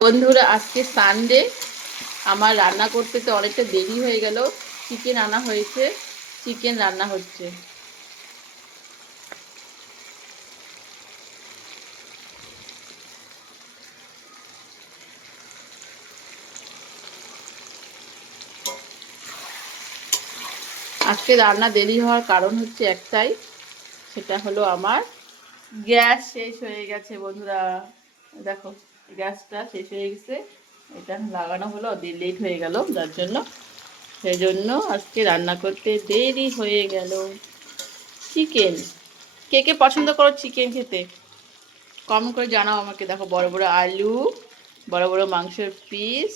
বন্ধুরা, আজকে সানডে। আমার রান্না করতে তো অনেকটা দেরি হয়ে গেল। চিকেন আনা হয়েছে, চিকেন রান্না হচ্ছে। আজকে রান্না দেরি হওয়ার কারণ হচ্ছে একটাই, সেটা হলো আমার গ্যাস শেষ হয়ে গেছে। বন্ধুরা দেখো, গ্যাসটা শেষ হয়ে গেছে। এটা লাগানো হলো, লেট হয়ে গেল, যার জন্য সেই জন্য আজকে রান্না করতে দেরি হয়ে গেল। চিকেন, কে কে পছন্দ করো চিকেন খেতে? কমেন্ট করে জানাও আমাকে। দেখো, বড় বড় আলু, বড় বড় মাংসের পিস।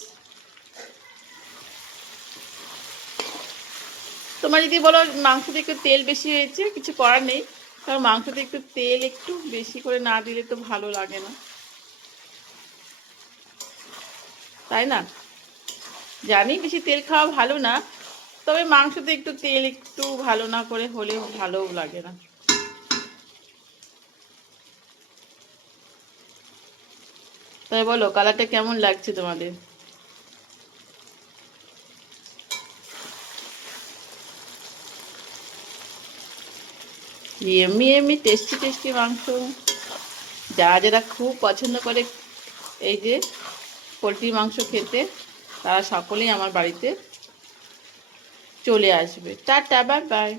তোমার যদি বলো মাংসতে একটু তেল বেশি হয়েছে, কিছু করার নেই, কারণ মাংসতে একটু তেল একটু বেশি করে না দিলে তো ভালো লাগে না, তাই না? জানি বেশি তেল খাওয়া ভালো না, তবে মাংসতে একটু তেল একটু ভালো না করে হলে ভালো লাগে না। তাই বলো, কালারটা কেমন লাগছে তোমাদের? এমনি এমনি টেস্টি টেস্টি মাংস। যারা যারা খুব পছন্দ করে এই যে পোলট্রি মাংস খেতে, তারা সকলেই আমার বাড়িতে চলে আসবে। Tata, bye bye.